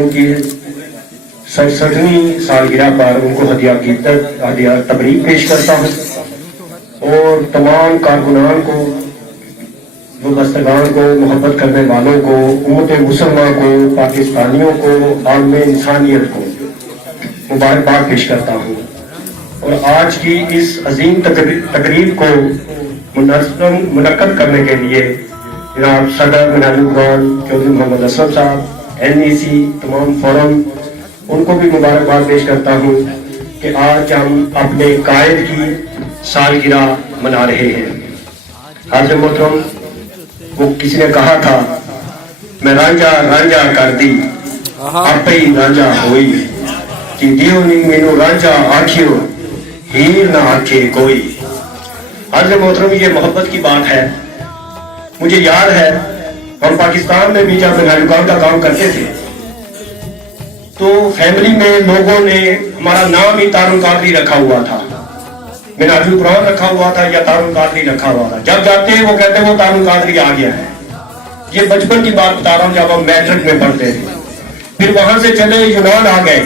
ان کی 67ویں سالگرہ پر ان کو ہدیہ تبریک پیش کرتا ہوں، اور تمام کارکنان کو، وابستگان کو، محبت کرنے والوں کو، امت مسلمہ کو، پاکستانیوں کو، عالم انسانیت کو مبارکباد پیش کرتا ہوں۔ اور آج کی اس عظیم تقریب کو منعقد کرنے کے لیے جناب صدر منہاج القرآن چودھری محمد اسلم صاحب، NEC، تمام فورم، ان کو بھی مبارکباد پیش کرتا ہوں کہ آج ہم اپنے قائد کی سالگرہ منا رہے ہیں۔ حاضر محترم، وہ کسی نے کہا تھا میں رانجھا رانجھا کر دی آپ ہی رانجھا ہوئی کہ دیو نہیں مینو رانجھا آنکھیو ہیر نہ آنکھے کوئی۔ حاضر محترم، یہ محبت کی بات ہے۔ مجھے یاد ہے ہم پاکستان میں بھی جب منہاج القرآن کا کام کرتے تھے تو فیملی میں لوگوں نے ہمارا نام ہی تار القادری رکھا ہوا تھا، منہاج القرآن رکھا ہوا تھا یا تار القادری رکھا ہوا تھا۔ جب جاتے ہیں وہ کہتے ہیں وہ تار القادری آ گیا ہے۔ یہ بچپن کی بات بتا رہا ہوں، جب ہم میٹرک میں پڑھتے تھے۔ پھر وہاں سے چلے یونان آ گئے،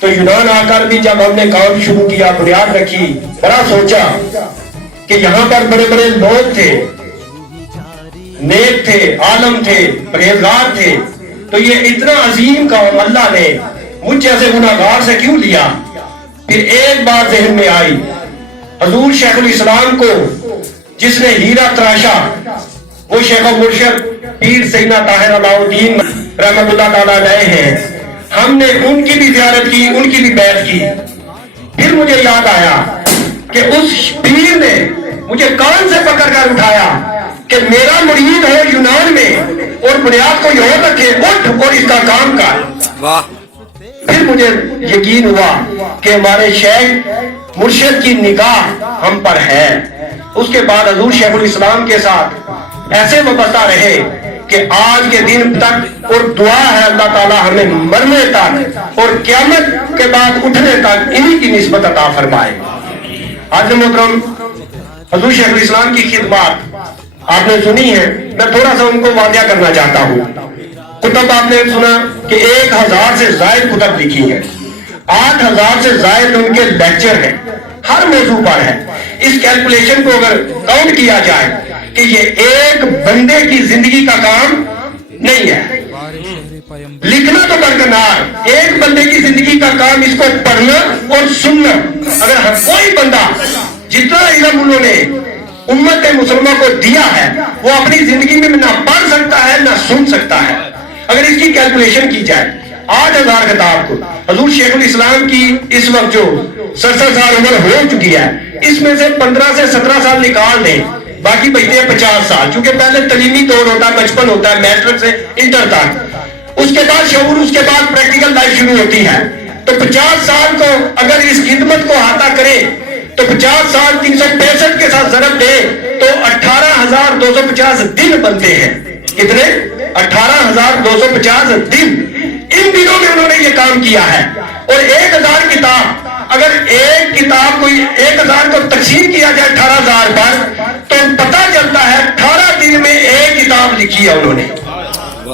تو یونان آ کر بھی جب ہم نے کام شروع کیا، بنیاد رکھی، بڑا سوچا کہ یہاں پر بڑے بڑے لوگ تھے، نیک تھے، عالم تھے، پرہیزگار تھے، تو یہ اتنا عظیم کام اللہ نے مجھ جیسے گناہگار سے کیوں لیا؟ پھر ایک بات ذہن میں آئی، حضور شیخ الاسلام کو جس نے ہیرا تراشا وہ شیخ و مرشد پیر سیدنا طاہر علاء الدین رحمۃ اللہ تعالیٰ علیہ ہیں۔ ہم نے ان کی بھی زیارت کی، ان کی بھی بیعت کی۔ پھر مجھے یاد آیا کہ اس پیر نے مجھے کان سے پکڑ کر اٹھایا کہ میرا مرید ہے یونان میں اور بنیاد کو یہاں رکھے، اٹھ اور اس کا کام کر۔ پھر مجھے یقین ہوا کہ ہمارے شیخ مرشد کی نگاہ ہم پر ہے۔ اس کے بعد حضور شیخ الاسلام کے ساتھ ایسے وابستہ رہے کہ آج کے دن تک، اور دعا ہے اللہ تعالیٰ ہمیں مرنے تک اور قیامت کے بعد اٹھنے تک انہی کی نسبت عطا فرمائے۔ حاضر محترم، حضور شیخ الاسلام کی خدمات آپ نے سنی ہے، میں تھوڑا سا ان کو واضح کرنا چاہتا ہوں۔ کتب آپ نے سنا کہ 1000 سے زائد کتب لکھی ہے، 8000 سے زائد ان کے لیکچر ہیں، ہر موضوع پر ہے۔ اس کیلکولیشن کو اگر کاؤنٹ کیا جائے کہ یہ ایک بندے کی زندگی کا کام نہیں ہے، لکھنا تو برکنار، ایک بندے کی زندگی کا کام اس کو پڑھنا اور سننا۔ اگر کوئی بندہ جتنا علم انہوں نے امت مسلمہ کو دیا ہے وہ اپنی زندگی میں نہ پڑھ سکتا ہے نہ سن سکتا ہے۔ اگر اس کی کیلکولیشن کی جائے 8000 کتاب کو، حضور شیخ الاسلام کی اس وقت جو 67 سال عمر ہو چکی ہے، اس میں سے 15 سے 17 سال نکال دیں، باقی بچتے ہیں 50 سال، چونکہ پہلے تعلیمی دور ہوتا ہے، بچپن ہوتا ہے، میٹرک سے انٹر تک، اس کے بعد شعور، اس کے بعد پریکٹیکل لائف شروع ہوتی ہے۔ تو 50 سال کو اگر اس خدمت کو احاطہ کرے تو 50 سال 365 کے ساتھ ضرب دے تو 18250 دن بنتے ہیں۔ کتنے؟ 18250 دن۔ ان دنوں میں انہوں نے یہ کام کیا ہے۔ اور 1000 کتاب، اگر ایک کتاب کو 1000 کو تقسیم کیا جائے 18000 پر تو پتہ چلتا ہے 18 دن میں ایک کتاب لکھی ہے انہوں نے۔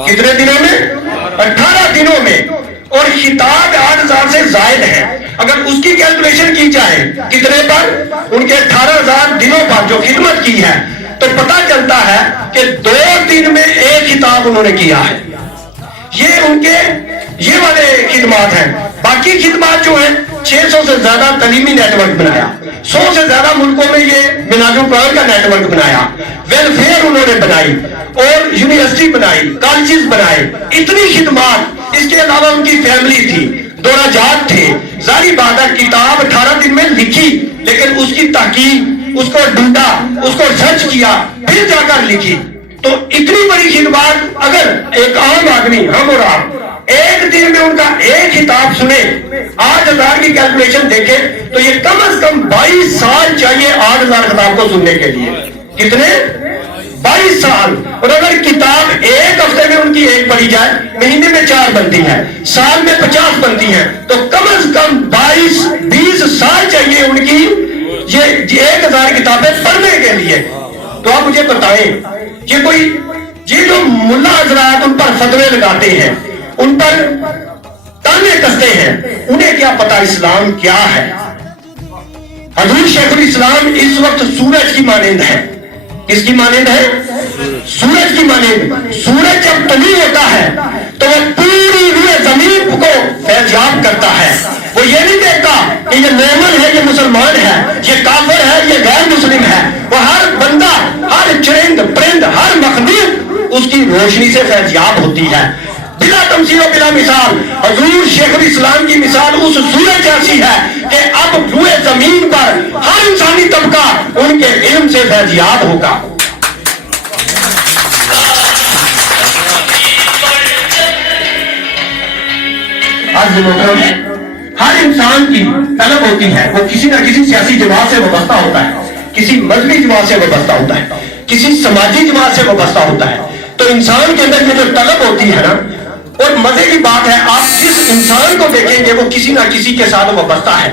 کتنے دنوں میں؟ 18 دنوں میں۔ اور خطاب 8000 سے زائد ہے۔ اگر اس کی کیلکولیشن کی جائے کتنے پر؟ ان کے 18000 دنوں پر جو خدمت کی ہے، تو پتہ چلتا ہے کہ 2 دن میں ایک خطاب انہوں نے کیا ہے۔ یہ ان کے یہ والے خدمات ہیں۔ باقی خدمات جو ہیں 600 سے زیادہ تعلیمی نیٹ ورک بنایا، 100 سے زیادہ ملکوں میں یہ منہاج القرآن کا نیٹ ورک بنایا، ویلفیئر انہوں نے بنائی اور یونیورسٹی بنائی، کالجز بنائے، اتنی خدمات۔ اس کے علاوہ ان کی فیملی تھی، دورہ جات تھے۔ ظاہری بات ہے کتاب 18 دن میں لکھی، لیکن اس کی تحقیق، اس کو ڈھونڈا، اس کو سرچ کیا، پھر جا کر لکھی۔ تو اتنی بڑی خدمات اگر ایک عام آدمی، ہم اور آپ، ایک دن میں ان کا ایک خطاب سنے، 8000 کی کیلکولیشن دیکھے تو یہ کم از کم 22 سال چاہیے 8000 خطاب کو سننے کے لیے۔ کتنے؟ 22 سال۔ اور اگر کتاب ایک ہفتے میں ان کی ایک پڑھی جائے، مہینے میں 4 بنتی ہے، سال میں 50 بنتی ہیں، تو کم از کم 22-20 سال چاہیے ان کی یہ 1000 کتابیں پڑھنے کے لیے۔ تو آپ مجھے بتائیں، یہ جو ملا حضرات ان پر فتوے لگاتے ہیں، ان پر تانے کستے ہیں، انہیں کیا پتا اسلام کیا ہے۔ حضور شیخ الاسلام اس وقت سورج کی مانند ہے۔ کس کی مانند ہے؟ سورج کی مانند۔ سورج جب طلوع ہوتا ہے تو وہ پوری روئے زمین کو فیضیاب کرتا ہے۔ وہ یہ نہیں دیکھتا کہ یہ مومن ہے، یہ مسلمان ہے، یہ کافر ہے، یہ غیر مسلم ہے۔ وہ ہر بندہ، ہر چرند پرند، ہر مخلوق اس کی روشنی سے فیضیاب ہوتی ہے، بلا تمثیل و بلا مثال۔ حضور شیخ الاسلام کی مثال اس سورج جیسی ہے کہ اب روئے زمین پر ہر انسانی طبقہ ان کے علم سے فیضیاب ہوگا۔ ہر انسان کی طلب ہوتی ہے، وہ کسی نہ کسی سیاسی جماعت سے وابستہ ہوتا ہے، کسی مذہبی جماعت سے وابستہ ہوتا ہے، کسی سماجی جماعت سے وابستہ ہوتا ہے۔ تو انسان کے اندر یہ جو طلب ہوتی ہے نا، اور مزے کی بات ہے آپ جس انسان کو دیکھیں گے وہ کسی نہ کسی کے ساتھ وابستہ ہے۔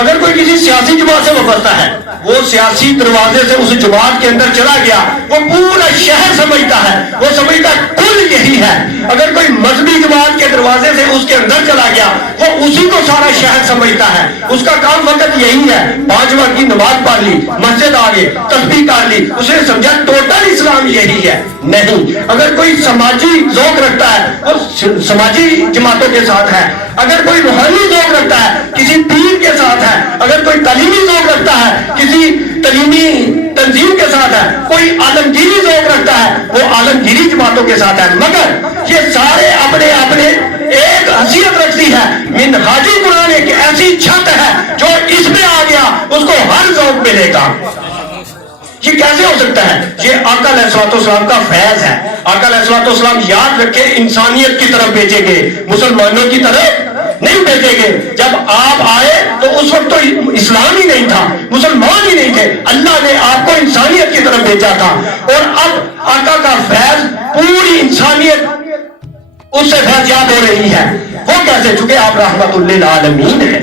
اگر کوئی کسی سیاسی جماعت سے وابستہ ہے، وہ سیاسی دروازے سے اس جماعت کے اندر چلا گیا، وہ پورا شہر سمجھتا ہے، وہ سمجھتا کل یہی ہے۔ اگر کوئی مذہبی جماعت کے دروازے سے اس کے اندر چلا گیا، وہ اسی کو سارا شہر سمجھتا ہے، اس کا کام وقت یہی ہے، 5 وقت کی نماز پڑھ لی، مسجد آ گئے، تسبیح کر لی، اس نے سمجھا ٹوٹل اسلام یہی ہے۔ نہیں، اگر کوئی سماجی ذوق رکھتا ہے وہ سماجی جماعتوں کے ساتھ ہے، اگر کوئی روحانی ذوق رکھتا ہے کسی پیر کے ساتھ ہے، اگر کوئی تعلیمی ذوق رکھتا ہے کسی تعلیمی تنظیم کے ساتھ ہے، کوئی عالمگیری ذوق رکھتا ہے وہ عالمگیری جماعتوں کے ساتھ ہے۔ مگر یہ سارے اپنے اپنے ایک حیثیت رکھتی ہے۔ منہاجی قرآن ایک ایسی چھت ہے جو اس میں آ گیا اس کو ہر ذوق ملے گا۔ یہ کیسے ہو سکتا ہے؟ یہ آقا علیہ الصلوۃ والسلام کا فیض ہے۔ آقا علیہ الصلوۃ والسلام یاد رکھے انسانیت کی طرف بھیجے گئے، مسلمانوں کی طرف نہیں بھیجے گئے۔ جب آپ آئے تو اس وقت تو اسلام ہی نہیں تھا، مسلمان ہی نہیں تھے، اللہ نے آپ کو انسانیت کی طرف بھیجا تھا۔ اور اب آقا کا فیض پوری انسانیت اس سے فیضیاب ہو رہی ہے۔ وہ کیسے؟ چونکہ آپ رحمت للعالمین ہیں۔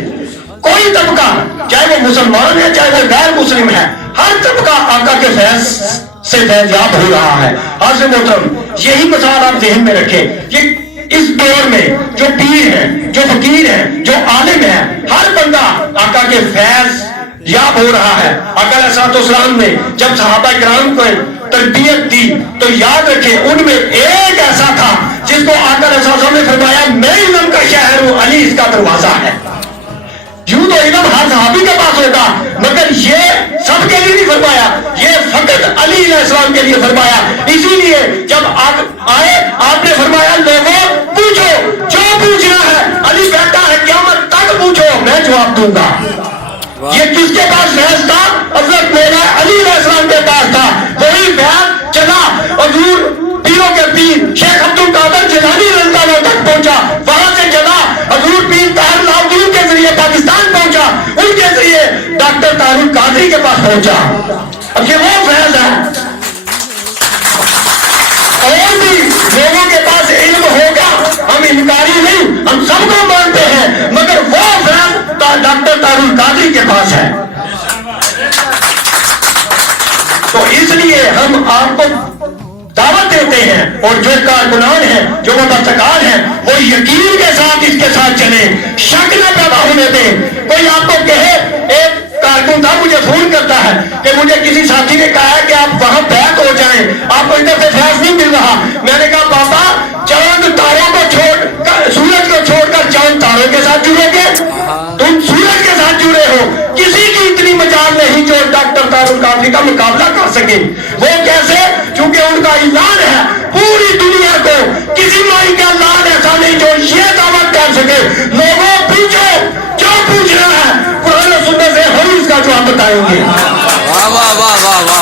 کوئی طبقہ چاہے وہ مسلمان ہے چاہے وہ غیر مسلم ہے، ہر طبقہ آقا کے فیض سے فیضیاب ہو رہا ہے۔ حاضر محترم، یہی مثال آپ ذہن میں رکھیں۔ یہ اس دور میں جو پیر ہیں، جو فقیر ہیں، جو عالم ہیں، ہر بندہ آقا کے فیض یاب ہو رہا ہے۔ آقا علیہ الصلوۃ والسلام نے جب صحابہ کرام کو تربیت دی تو یاد رکھیں ان میں ایک ایسا تھا جس کو آقا علیہ الصلوۃ والسلام نے فرمایا میں علم کا شہر ہوں، علی اس کا دروازہ ہے۔ یوں تو علم ہر صحابی کے پاس ہوگا، مگر یہ سب کے لیے نہیں فرمایا، یہ فقط علی علیہ السلام کے لیے فرمایا۔ اسی لیے جب آپ آئے آپ نے فرمایا لوگوں پوچھو جو پوچھنا ہے، علی بیٹھا ہے قیامت تک پوچھو میں جواب دوں گا۔ یہ کس کے پاس فیض تھا؟ حضرت مولا علی علیہ السلام کے پاس تھا۔ وہی فیض چلا حضور پیروں کے پیر شیخ عبد القادر جیلانی رضی اللہ عنہ تک پہنچا، وہاں سے چلا حضور پیر طاہر العابدین کے ذریعے پاکستان پہنچا، ان کے ذریعے ڈاکٹر طاہر القادری کے پاس پہنچا۔ اب یہ وہ فیض ہے۔ اور بھی لوگوں کے پاس علم ہوگا، ہم انکاری نہیں، ہم سب کو مانتے ہیں، مگر وہ فیض ڈاکٹر طاہر القادری کے پاس ہے۔ تو اس لیے ہم آپ کو دعوت دیتے ہیں، اور جو کارکنان ہیں جو مبتکار ہیں وہ یقین کے ساتھ اس کے ساتھ چلیں، شک نہ پیدا ہونے دیں۔ کوئی آپ کو کہے، ایک کارکن تھا مجھے فون کرتا ہے کہ مجھے کسی ساتھی نے کہا ہے کہ آپ وہاں بیعت ہو جائیں، آپ کو ادھر سے فیض نہیں مل رہا۔ میں نے کہا بابا چاند تاروں کو چھوڑ کر، سورج کو چھوڑ کر چاند تاروں کے ساتھ جڑو گے؟ تم سورج کے ساتھ جڑے ہو، کسی کی اتنی مجال نہیں جو ڈاکٹر طاہر القادری کا مقابلہ کر سکے۔ وہ کیسے؟ چونکہ ان کا اعلان ہے پوری دنیا کو، کسی مائی کا اعلان ایسا نہیں جو یہ دعوت کر سکے لوگوں پوچھو جو پوچھنا ہے، قرآن و سنت سے ہم اس کا جواب بتائیں گے۔ واہ واہ واہ واہ واہ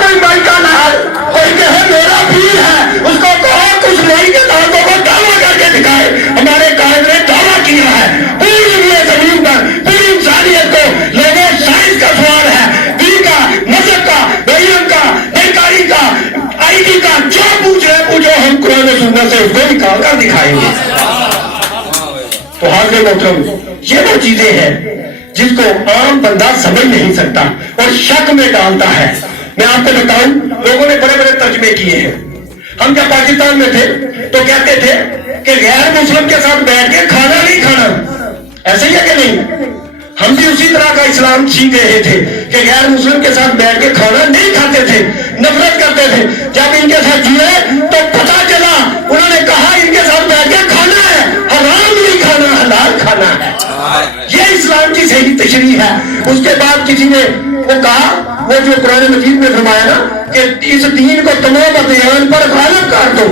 کوئی مائی کا اعلان، کوئی کہے میرا پیر ہے، اس کو کہو کچھ نہیں کے لوگوں کو دعویٰ کر کے دکھائے۔ ہمارے قائد نے دعویٰ کیا ہے پوری زمین پر، پوری انسانیت کو، لوگوں سائنس کا سوال ہے، دین کا، مذہب کا، علم کا، بینکاری کا، آئی ٹی کا، جو پوچھ رہے پوچھو، ہم قرآن و سنت سے وہ نکال کر دکھائیں گے۔ تو حاضر محترم، یہ وہ چیزیں ہیں جس کو عام بندہ سمجھ نہیں سکتا، اور شک میں ڈالتا ہے. میں آپ کو بتاؤں, لوگوں نے بڑے بڑے ترجمے کیے ہیں. ہم جب پاکستان میں تھے تو کہتے تھے کہ غیر مسلم کے ساتھ بیٹھ کے کھانا نہیں کھانا. ایسے ہی ہے کہ نہیں؟ ہم بھی اسی طرح کا اسلام سیکھ رہے تھے کہ غیر مسلم کے ساتھ بیٹھ کے کھانا نہیں کھاتے تھے, نفرت کرتے تھے. جب ان کے ساتھ جڑے تو پتا چلا, انہوں نے کہا ان کے ساتھ بیٹھ کے کھانا ہے, حرام نہیں کھانا, حلال کھانا ہے. یہ اسلام کی صحیح تشریح ہے. اس کے بعد کسی نے وہ کہا, وہ جو قرآن مجید میں فرمایا نا کہ اس دین کو تمام ادیان پر غالب کر دو.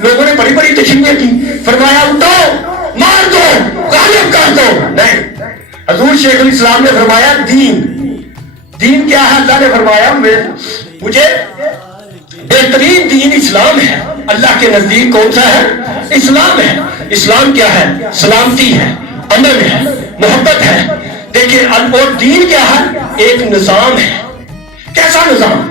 لوگوں نے بڑی بڑی تشریحیں کی, فرمایا اٹھو مار دو غالب کر دو. نہیں, حضور شیخ الاسلام نے فرمایا دین کیا ہے. اللہ نے فرمایا مجھے بہترین دین اسلام ہے. اللہ کے نزدیک کون سا ہے؟ اسلام ہے. اسلام کیا ہے؟ سلامتی ہے, امن ہے, محبت ہے. دیکھیں, اور دین کیا ہے؟ ایک نظام ہے. کیسا نظام؟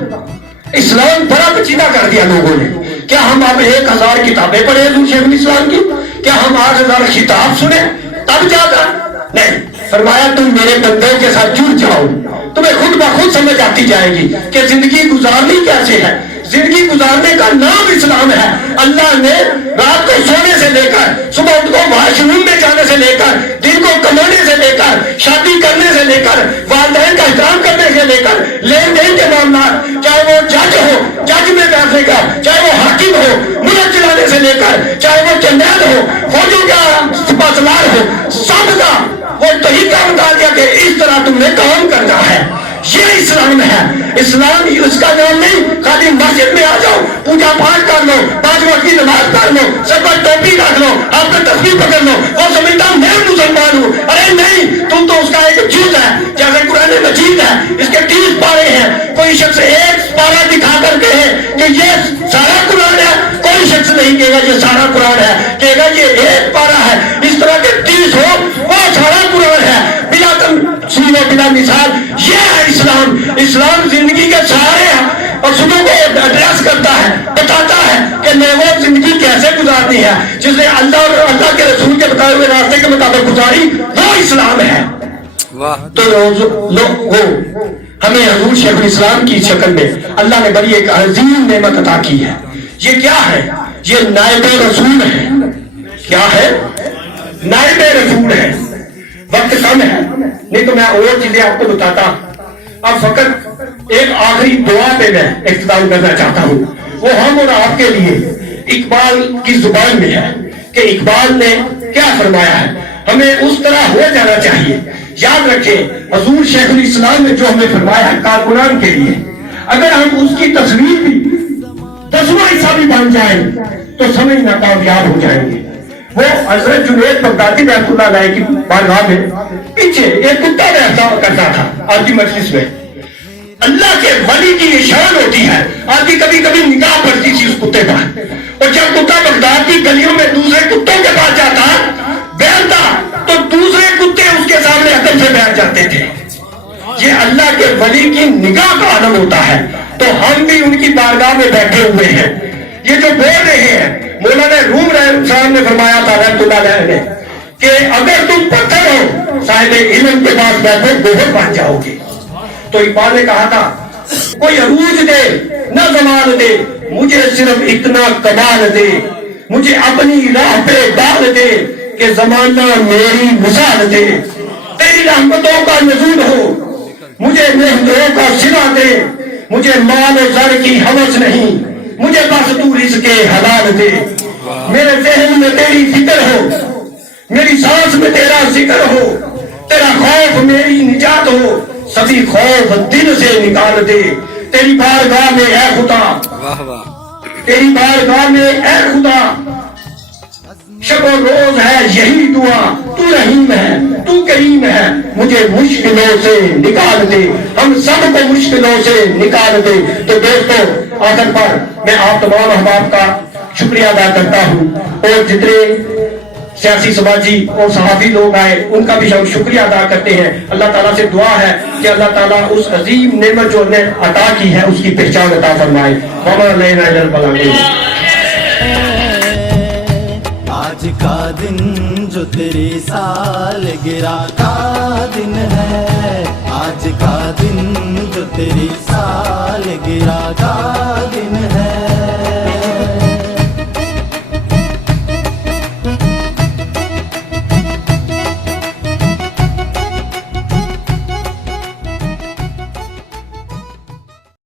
اسلام بڑا پیچیدہ کر دیا لوگوں نے. کیا ہم اب 1000 کتابیں پڑھیں حضور شیخ الاسلام کی؟ کیا ہم 8000 خطاب سنیں تب جا کر؟ نہیں, فرمایا تم میرے بندوں کے ساتھ جڑ جاؤ, تمہیں خود بخود سمجھ آتی جائے گی کہ زندگی گزارنی کیسے ہے. زندگی گزارنے کا نام اسلام ہے. اللہ نے رات کو سونے سے لے کر صبح اٹھ کو واش روم میں جانے سے لے کر, دن کو کمانے سے لے کر, شادی کرنے سے لے کر, والدین کا احترام کرنے سے لے کر, لین دین کے معاملات, چاہے وہ جج ہو, جج میں بیٹھنے کا, چاہے وہ حاکم ہو, ملک چلانے سے لے کر, چاہے وہ جنرل ہو, فوجوں کا سپاسلار ہو, سب کا وہ طریقہ بتا دیا کہ اس طرح تم نے کام کرنا ہے. یہ اسلام ہے. اسلام اس کا نام نہیں خالی مسجد میں آ جاؤ, پوجا پاٹ کر لو, 5 وقت کی نماز پڑھ لو, سب پر ٹوپی رکھ لو, آپ کا تسبیح پکڑ لو اور سمجھتا ہوں میں مسلمان ہوں. ارے نہیں, تم تو اس کا ایک جز ہے. جیسے قرآن مجید ہے, اس کے 30 پارے ہیں. کوئی شخص ایک پارا دکھا کر کہے کہ یہ سارا قرآن ہے, کوئی شخص نہیں کہے گا یہ سارا قرآن ہے, کہے گا یہ ایک پارا ہے. اس طرح کے 30 ہو وہ سارا قرآن ہے, بلا تمثیل و بلا مثال. یہ ہے اسلام. اسلام زندگی کے سارے اصولوں کو ایڈریس کرتا ہے, بتاتا ہے کہ میں وہ زندگی کیسے گزارنی ہے جس نے اللہ اور اللہ کے رسول کے بتائے ہوئے راستے کے مطابق گزاری, وہ اسلام ہے. تو وہ ہمیں حضور شیخ الاسلام کی شکل میں اللہ نے بڑی ایک عظیم نعمت عطا کی ہے. یہ کیا ہے؟ یہ نائب رسول ہے. کیا ہے؟ نائب رسول ہے. وقت کم ہے, نہیں تو میں اور چیزیں آپ کو بتاتا. اب فقط ایک آخری دعا پہ میں اختتام کرنا چاہتا ہوں. وہ ہم اور آپ کے لیے اقبال کی زبان میں ہے کہ اقبال نے کیا فرمایا ہے. ہمیں اس طرح ہو جانا چاہیے. یاد رکھیں حضور شیخ الاسلام نے جو ہمیں فرمایا ہے کارکنان کے لیے, اگر ہم اس کی تصویر بھی 10واں حصہ بھی بن جائیں تو سمجھنا کامیاب ہو جائیں گے. وہ حضرت جنید بغدادی رحمۃ اللہ علیہ کی بارگاہ میں پیچھے ایک کتا رہتا کرتا تھا. آپ کی مجلس میں اللہ کے ولی کی یہ شان ہوتی ہے, آپ کی کبھی کبھی نگاہ پڑتی تھی اس کتے پر, اور جب کتا بغداد کی گلیوں میں دوسرے کتوں کے پاس جاتا بیٹھتا تو دوسرے کتے اس کے سامنے ادب سے بیٹھ جاتے تھے. یہ اللہ کے ولی کی نگاہ کا عالم ہوتا ہے. تو ہم بھی ان کی بارگاہ میں بیٹھے ہوئے ہیں. یہ جو بول رہے ہیں, مولانا روم رحمۃ صاحب نے فرمایا تھا رحمۃ اللہ علیہ نے کہ اگر تم پتھر ہو صاحب علم کے پاس بیٹھو گوہر بن جاؤ گے. تو اقبال نے کہا تھا کوئی عروج دے نہ زمان دے, مجھے صرف اتنا کمال دے, مجھے اپنی راہ پہ ڈال دے کہ زمانہ میری مثال دے. تیری رحمتوں کا نزول ہو, مجھے محنتوں کا صلہ دے, مجھے مال و زر کی ہوس نہیں, مجھے بس تو رزق حلال دے. میرے ذہن میں تیری فکر ہو, میری سانس میں تیرا ذکر ہو, تیرا خوف میری نجات ہو, سبھی خوف دل سے نکال دے. تیری بارگاہ میں اے خدا, تیری بارگاہ میں اے خدا, شب و روز ہے یہی دعا, تو رحیم ہے تو کریم ہے, مجھے مشکلوں سے نکال دے, ہم سب کو مشکلوں سے نکال دے. تو دوستو, آخر پر میں آپ تمام احباب کا شکریہ ادا کرتا ہوں, اور جتنے سیاسی سماجی اور صحافی لوگ آئے ان کا بھی ہم شکریہ ادا کرتے ہیں. اللہ تعالیٰ سے دعا ہے کہ اللہ تعالیٰ اس عظیم نعمت جو نے عطا کی ہے اس کی پہچان عطا فرمائے. آج کا دن جو تیری سالگرہ کا دن ہے، آج کا دن جو تیری سالگرہ کا دن ہے۔